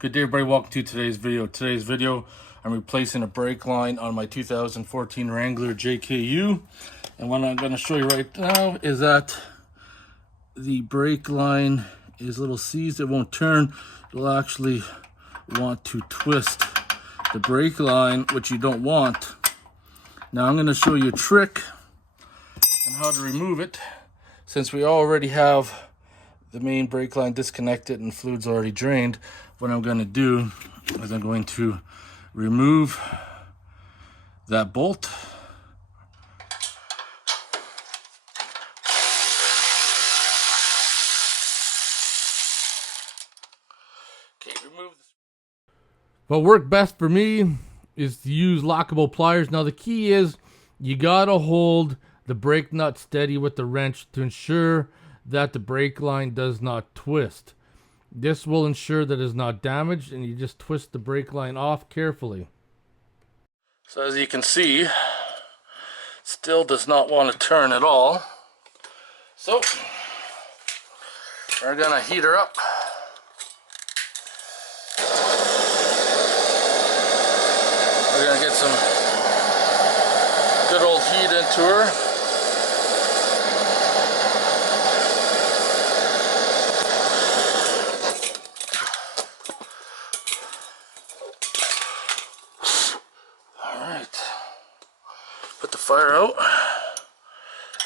Good day, everybody. Welcome to today's video. Today's video, I'm replacing a brake line on my 2014 Wrangler JKU. And what I'm going to show you right now is that the brake line is a little seized. It won't turn. You'll actually want to twist the brake line, which you don't want. Now I'm going to show you a trick on how to remove it. Since we already have the main brake line disconnected and fluid's already drained, what I'm going to do is I'm going to remove that bolt. Okay, remove this. What worked best for me is to use lockable pliers. Now the key is you gotta hold the brake nut steady with the wrench to ensure that the brake line does not twist. This will ensure that it is not damaged, and you just twist the brake line off carefully. So as you can see, still does not want to turn at all. So we're gonna heat her up. We're gonna get some good old heat into her. Put the fire out.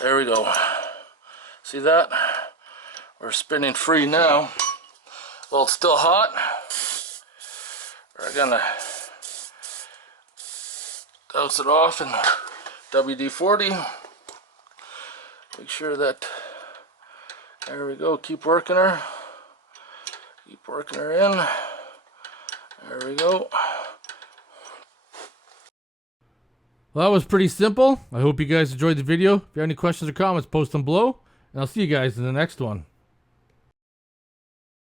There we go. See that? We're spinning free now. Well, it's still hot. We're gonna douse it off in WD-40. Make sure that, there we go, keep working her. Keep working her in. There we go. Well, that was pretty simple. I hope you guys enjoyed the video. If you have any questions or comments, post them below, and I'll see you guys in the next one.